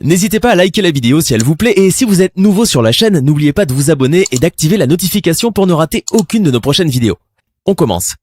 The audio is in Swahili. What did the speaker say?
N'hésitez pas à liker la vidéo si elle vous plaît et si vous êtes nouveau sur la chaîne, n'oubliez pas de vous abonner et d'activer la notification pour ne rater aucune de nos prochaines vidéos. On commence.